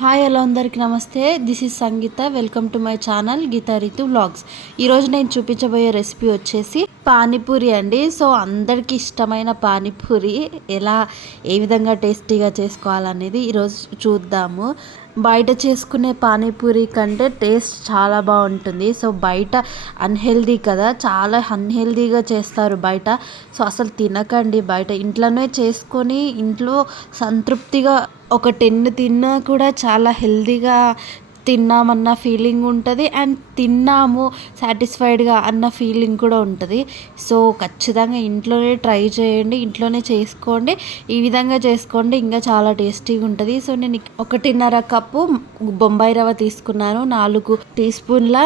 Hi hello అందరికీ నమస్తే. This is Sangeetha. Welcome to my channel Geetha Ritu vlogs. ఈరోజు నేను చూపించబోయే రెసిపీ వచ్చేసి పానీపూరి అండి. సో అందరికీ ఇష్టమైన పానీపూరి ఏ విధంగా టేస్టీగా చేసుకోవాలనేది ఈరోజు చూద్దాము. బయట చేసుకునే పానీపూరి కంటే టేస్ట్ చాలా బాగుంటుంది. సో బయట అన్హెల్దీ కదా, చాలా అన్హెల్దీగా చేస్తారు బయట. సో అసలు తినకండి బయట. ఇంట్లోనే చేసుకొని ఇంట్లో సంతృప్తిగా ఒక 10 తిన్నా కూడా చాలా హెల్తీగా తిన్నామన్న ఫీలింగ్ ఉంటుంది. అండ్ తిన్నాము సాటిస్ఫైడ్గా అన్న ఫీలింగ్ కూడా ఉంటుంది. సో ఖచ్చితంగా ఇంట్లోనే ట్రై చేయండి, ఇంట్లోనే చేసుకోండి. ఈ విధంగా చేసుకోండి, ఇంకా చాలా టేస్టీగా ఉంటుంది. సో నేను 1.5 కప్పు బొంబాయి రవ్వ తీసుకున్నాను. 4 టీ స్పూన్ల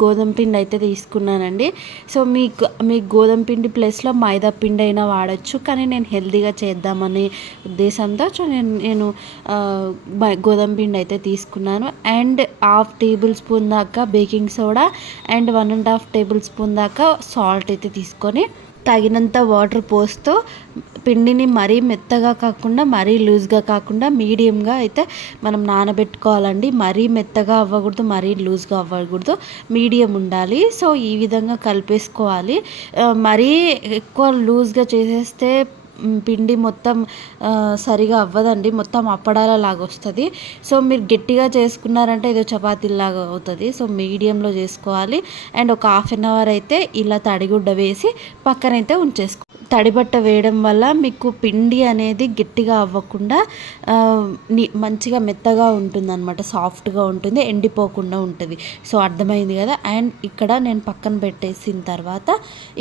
గోధుమ పిండి అయితే తీసుకున్నానండి. సో మీకు గోధుమ పిండి ప్లేస్లో మైదా పిండి అయినా వాడచ్చు, కానీ నేను హెల్తీగా చేద్దామనే ఉద్దేశంతో నేను గోధుమ పిండి అయితే తీసుకున్నాను. అండ్ 1/2 టేబుల్ స్పూన్ దాకా baking soda and 1.5 table spoon దాకా సాల్ట్ అయితే తీసుకొని తగినంత వాటర్ పోస్తూ పిండిని మరీ మెత్తగా కాకుండా మరీ లూజ్గా కాకుండా మీడియంగా అయితే మనం నానబెట్టుకోవాలండి. మరీ మెత్తగా అవ్వకూడదు, మరీ లూజ్గా అవ్వకూడదు, మీడియం ఉండాలి. సో ఈ విధంగా కలిపేసుకోవాలి. మరీ ఎక్కువ లూజ్గా చేసేస్తే పిండి మొత్తం సరిగా అవ్వదండి, మొత్తం అప్పడాల లాగా వస్తుంది. సో మీరు గట్టిగా చేసుకున్నారంటే ఏదో చపాతీలాగా అవుతుంది. సో మీడియంలో చేసుకోవాలి. అండ్ ఒక 1/2 అవర్ అయితే ఇలా తడిగుడ్డ వేసి పక్కనైతే ఉంచేసుకో. తడిబట్ట వేయడం వల్ల మీకు పిండి అనేది గట్టిగా అవ్వకుండా మంచిగా మెత్తగా ఉంటుంది అనమాట, సాఫ్ట్గా ఉంటుంది, ఎండిపోకుండా ఉంటుంది. సో అర్థమైంది కదా. అండ్ ఇక్కడ నేను పక్కన పెట్టేసిన తర్వాత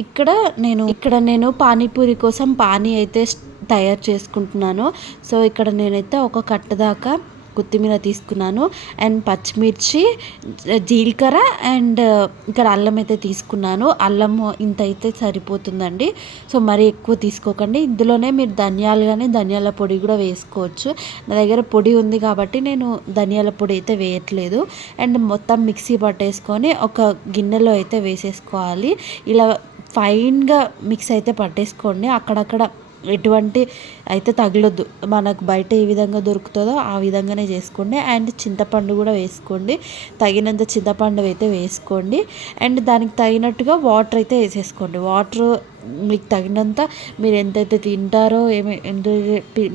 ఇక్కడ నేను పానీపూరి కోసం పానీ అయితే తయారు చేసుకుంటున్నాను. సో ఇక్కడ నేనైతే ఒక కట్ట దాకా కొత్తిమీర తీసుకున్నాను. అండ్ పచ్చిమిర్చి, జీలకర్ర అండ్ ఇక్కడ అల్లం అయితే తీసుకున్నాను. అల్లం ఇంత అయితే సరిపోతుందండి. సో మరీ ఎక్కువ తీసుకోకండి. ఇందులోనే మీరు ధనియాలు కానీ ధనియాల పొడి కూడా వేసుకోవచ్చు. నా దగ్గర పొడి ఉంది కాబట్టి నేను ధనియాల పొడి అయితే వేయట్లేదు. అండ్ మొత్తం మిక్సీ పట్టేసుకొని ఒక గిన్నెలో అయితే వేసేసుకోవాలి. ఇలా ఫైన్గా మిక్స్ అయితే పట్టేసుకోండి. అక్కడక్కడ ఎటువంటి అయితే తగలొద్దు. మనకు బయట ఏ విధంగా దొరుకుతుందో ఆ విధంగానే చేసుకోండి. అండ్ చింతపండు కూడా వేసుకోండి, తగినంత చింతపండు అయితే వేసుకోండి. అండ్ దానికి తగినట్టుగా వాటర్ అయితే వేసేసుకోండి. వాటర్ మీకు తగినంత, మీరు ఎంతైతే తింటారో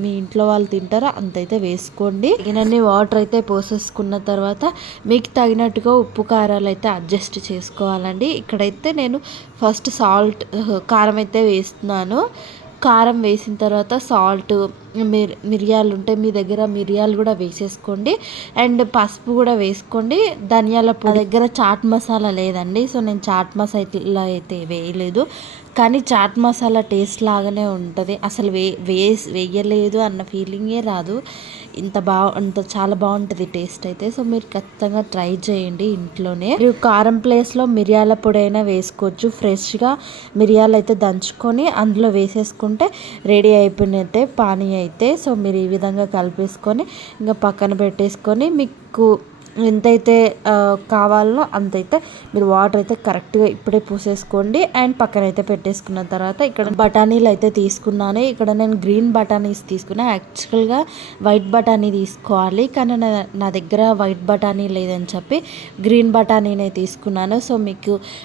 మీ ఇంట్లో వాళ్ళు తింటారో అంతైతే వేసుకోండి. తగినన్ని వాటర్ అయితే పోసేసుకున్న తర్వాత మీకు తగినట్టుగా ఉప్పు కారాలు అయితే అడ్జస్ట్ చేసుకోవాలండి. ఇక్కడైతే నేను ఫస్ట్ కారం అయితే వేస్తున్నాను. కారం వేసిన తర్వాత సాల్ట్, మిరియాలు ఉంటే మీ దగ్గర మిరియాలు కూడా వేసేసుకోండి. అండ్ పసుపు కూడా వేసుకోండి. ధనియాల పొడి దగ్గర చాట్ మసాలా లేదండి. సో నేను చాట్ మసాలా అయితే వేయలేదు, కానీ చాట్ మసాలా టేస్ట్ లాగానే ఉంటుంది. అసలు వేయలేదు అన్న ఫీలింగే రాదు. అంత చాలా బాగుంటుంది టేస్ట్ అయితే. సో మీరు ఖచ్చితంగా ట్రై చేయండి ఇంట్లోనే. మీరు కారం ప్లేస్లో మిరియాల పొడి అయినా వేసుకోవచ్చు. ఫ్రెష్గా మిరియాలు అయితే దంచుకొని అందులో వేసేసుకుంటే రెడీ అయిపోయినట్టే పానీ అయితే. సో మీరు ఈ విధంగా కలిపేసుకొని ఇంకా పక్కన పెట్టేసుకొని మీకు ఎంతైతే కావాలో అంతైతే మీరు వాటర్ అయితే కరెక్ట్గా ఇప్పుడే పోసేసుకోండి. అండ్ పక్కన అయితే పెట్టేసుకున్న తర్వాత ఇక్కడ బఠానీలు అయితే తీసుకున్నాను. ఇక్కడ నేను గ్రీన్ బఠానీస్ తీసుకున్నాను. యాక్చువల్గా వైట్ బఠానీ తీసుకోవాలి, కానీ నా దగ్గర వైట్ బఠానీ లేదని చెప్పి గ్రీన్ బఠానీనే తీసుకున్నాను. సో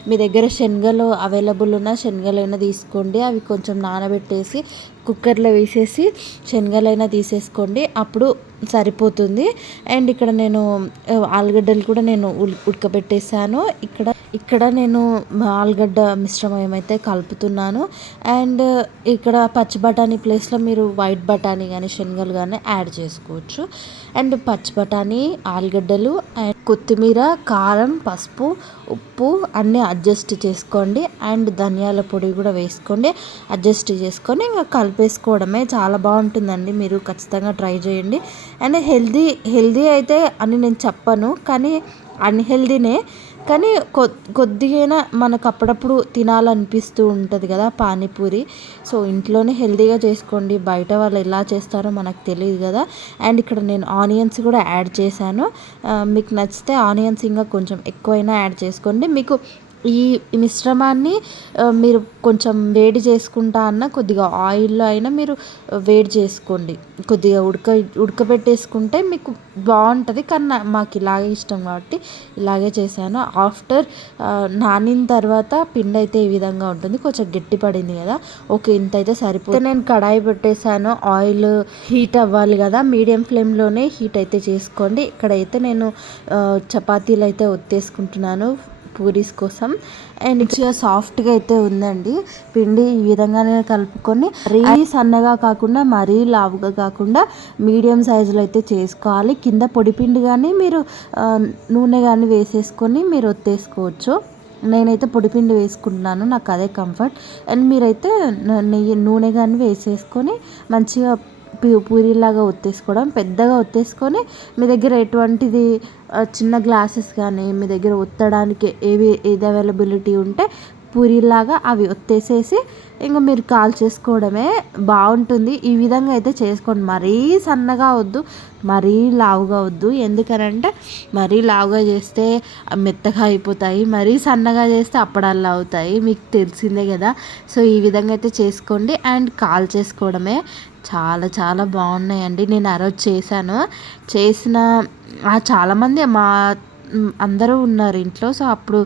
మీ దగ్గర శనగలు అవైలబుల్ ఉన్న శనగలైనా తీసుకోండి. అవి కొంచెం నానబెట్టేసి కుక్కర్లో వేసేసి శనగలైనా తీసేసుకోండి, అప్పుడు సరిపోతుంది. అండ్ ఇక్కడ నేను ఆలుగడ్డలు కూడా నేను ఉడకబెట్టేసాను. ఇక్కడ నేను ఆలుగడ్డ మిశ్రమం అయితే కలుపుతున్నాను. అండ్ ఇక్కడ పచ్చి బఠానీ ప్లేస్లో మీరు వైట్ బఠానీ కానీ శనగలు కానీ యాడ్ చేసుకోవచ్చు. అండ్ పచ్చి బఠానీ, ఆలుగడ్డలు అండ్ కొత్తిమీర, కారం, పసుపు, ఉప్పు అన్నీ అడ్జస్ట్ చేసుకోండి. అండ్ ధనియాల పొడి కూడా వేసుకోండి, అడ్జస్ట్ చేసుకొని కలిపేసుకోవడమే. చాలా బాగుంటుందండి, మీరు ఖచ్చితంగా ట్రై చేయండి. అండ్ హెల్దీ అయితే అని నేను చెప్పను, కానీ అన్హెల్దీనే. కానీ కొద్దిగా మనకు అప్పుడప్పుడు తినాలనిపిస్తూ ఉంటుంది కదా పానీపూరి. సో ఇంట్లోనే హెల్తీగా చేసుకోండి, బయట వాళ్ళు ఎలా చేస్తారో మనకు తెలియదు కదా. అండ్ ఇక్కడ నేను ఆనియన్స్ కూడా యాడ్ చేశాను. మీకు నచ్చితే ఆనియన్స్ ఇంకా కొంచెం ఎక్కువైనా యాడ్ చేసుకోండి. మీకు ఈ మిశ్రమాన్ని మీరు కొంచెం వేడి చేసుకుంటా అన్న కొద్దిగా ఆయిల్‌లో అయినా మీరు వేడి చేసుకోండి. కొద్దిగా ఉడకబెట్టేసుకుంటే మీకు బావుంటది. కానీ మాకు ఇలాగే ఇష్టం కాబట్టి ఇలాగే చేశాను. ఆఫ్టర్ నానిన తర్వాత పిండయితే ఈ విధంగా ఉంటుంది. కొంచెం గట్టి పడింది కదా! ఓకే. ఇంతైతే సరిపోతుంది. నేను కడాయి పెట్టేసాను. ఆయిల్ హీట్ అవ్వాలి కదా! మీడియం ఫ్లేమ్‌లోనే హీట్ అయితే చేసుకోండి. ఇక్కడైతే నేను చపాతీలైతే ఒత్తేసుకుంటున్నాను పూరీస్ కోసం. అండ్ మంచిగా సాఫ్ట్గా అయితే ఉందండి పిండి. ఈ విధంగానే కలుపుకొని మరీ సన్నగా కాకుండా మరీ లావుగా కాకుండా మీడియం సైజులో అయితే చేసుకోవాలి. కింద పొడి పిండి కానీ మీరు నూనె కానీ వేసేసుకొని మీరు ఒత్తేసుకోవచ్చు. నేనైతే పొడిపిండి వేసుకుంటున్నాను, నాకు అదే కంఫర్ట్. అండ్ మీరైతే నూనె కానీ వేసేసుకొని మంచిగా పూరీలాగా ఒత్తేసుకోవడం. పెద్దగా ఒత్తేసుకొని మీ దగ్గర ఎటువంటిది చిన్న గ్లాసెస్ కానీ మీ దగ్గర ఒత్తడానికి ఏది అవైలబిలిటీ ఉంటే పూరీలాగా అవి ఒత్తేసేసి ఇంకా మీరు కాల్చేసుకోవడమే. బాగుంటుంది. ఈ విధంగా అయితే చేసుకోండి. మరీ సన్నగా వద్దు, మరీ లావుగా వద్దు. ఎందుకనంటే మరీ లావుగా చేస్తే మెత్తగా అయిపోతాయి, మరీ సన్నగా చేస్తే అప్పడాలు అవుతాయి, మీకు తెలిసిందే కదా. సో ఈ విధంగా అయితే చేసుకోండి అండ్ కాల్చేసుకోవడమే. చాలా చాలా బాగున్నాయండి. నేను ఆ రోజు చేసిన చాలామంది అందరూ ఉన్నారు ఇంట్లో. సో అప్పుడు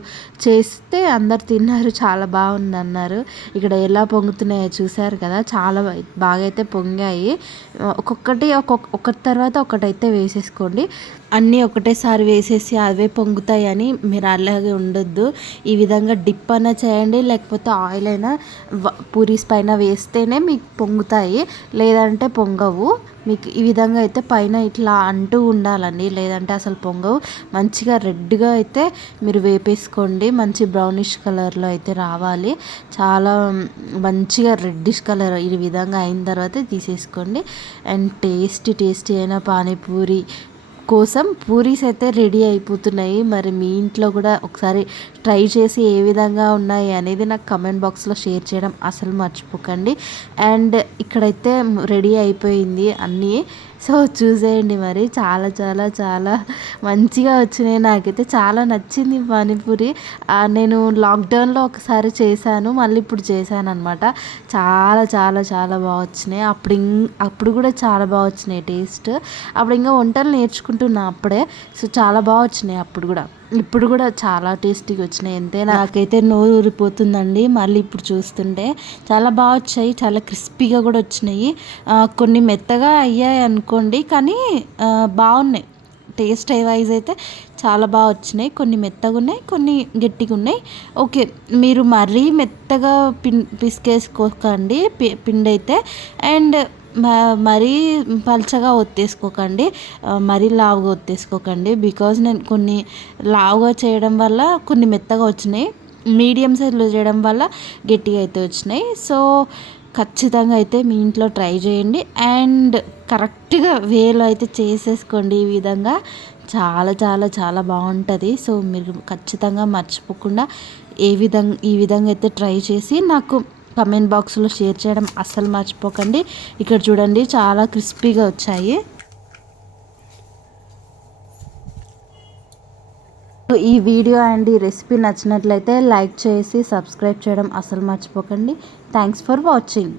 చేస్తే అందరు తిన్నారు, చాలా బాగుందన్నారు. ఇక్కడ ఎలా పొంగుతున్నాయో చూసారు కదా, చాలా బాగా అయితే పొంగాయి. ఒకటి తర్వాత ఒకటైతే వేసేసుకోండి. అన్నీ ఒకటేసారి వేసేసి అవే పొంగుతాయి అని మీరు అలాగే ఉండొద్దు. ఈ విధంగా డిప్ అయినా చేయండి, లేకపోతే ఆయిల్ అయినా పూరీస్ పైన వేస్తేనే మీకు పొంగుతాయి, లేదంటే పొంగవు. మీకు ఈ విధంగా అయితే పైన ఇట్లా అంటూ ఉండాలండి, లేదంటే అసలు పొంగవు. మంచిగా రెడ్గా అయితే మీరు వేపేసుకోండి. మంచి బ్రౌనిష్ కలర్లో అయితే రావాలి. చాలా మంచిగా రెడ్డిష్ కలర్ ఈ విధంగా అయిన తర్వాత తీసేసుకోండి. అండ్ టేస్టీ అయిన పానీపూరి కోసం పూరీస్ అయితే రెడీ అయిపోతున్నాయి. మరి మీ ఇంట్లో కూడా ఒకసారి ట్రై చేసి ఏ విధంగా ఉన్నాయి అనేది నాకు కమెంట్ బాక్స్లో షేర్ చేయడం అసలు మర్చిపోకండి. అండ్ ఇక్కడైతే రెడీ అయిపోయింది అన్నీ. సో చూసేయండి, మరి చాలా చాలా చాలా మంచిగా వచ్చినాయి. నాకైతే చాలా నచ్చింది పానీపూరి. నేను లాక్డౌన్లో ఒకసారి చేశాను, మళ్ళీ ఇప్పుడు చేశాను అనమాట. చాలా చాలా చాలా బాగా వచ్చినాయి. అప్పుడు కూడా చాలా బాగా వచ్చినాయి టేస్ట్. అప్పుడు ఇంకా వంటలు నేర్చుకుంటున్నా అప్పుడే. సో చాలా బాగా వచ్చినాయి అప్పుడు కూడా. ఇప్పుడు కూడా చాలా టేస్టీగా వచ్చినాయి. ఎంతైనా నాకైతే నోరు ఊరిపోతుందండి మళ్ళీ ఇప్పుడు చూస్తుంటే. చాలా బాగా వచ్చాయి, చాలా క్రిస్పీగా కూడా వచ్చినాయి. కొన్ని మెత్తగా అయ్యాయి అనుకోండి, కానీ బాగున్నాయి. టేస్ట్ వైజ్ అయితే చాలా బాగా వచ్చినాయి. కొన్ని మెత్తగా ఉన్నాయి, కొన్ని గట్టిగా ఉన్నాయి. ఓకే, మీరు మరీ మెత్తగా పిసికేసుకోకండి పిండి అయితే. అండ్ మరీ పల్చగా ఒత్తేసుకోకండి, మరీ లావుగా ఒత్తేసుకోకండి. బికాజ్ నేను కొన్ని లావుగా చేయడం వల్ల కొన్ని మెత్తగా వచ్చినాయి, మీడియం సైజులో చేయడం వల్ల గట్టిగా అయితే వచ్చినాయి. సో ఖచ్చితంగా అయితే మీ ఇంట్లో ట్రై చేయండి అండ్ కరెక్ట్గా వేలో అయితే చేసేసుకోండి. ఈ విధంగా చాలా చాలా చాలా బాగుంటుంది. సో మీరు ఖచ్చితంగా మర్చిపోకుండా ఈ విధంగా అయితే ట్రై చేసి నాకు కమెంట్ బాక్స్లో షేర్ చేయడం అస్సలు మర్చిపోకండి. ఇక్కడ చూడండి, చాలా క్రిస్పీగా వచ్చాయి. ఈ వీడియో అండ్ ఈ రెసిపీ నచ్చినట్లయితే లైక్ చేసి సబ్స్క్రైబ్ చేయడం అస్సలు మర్చిపోకండి. Thanks for watching.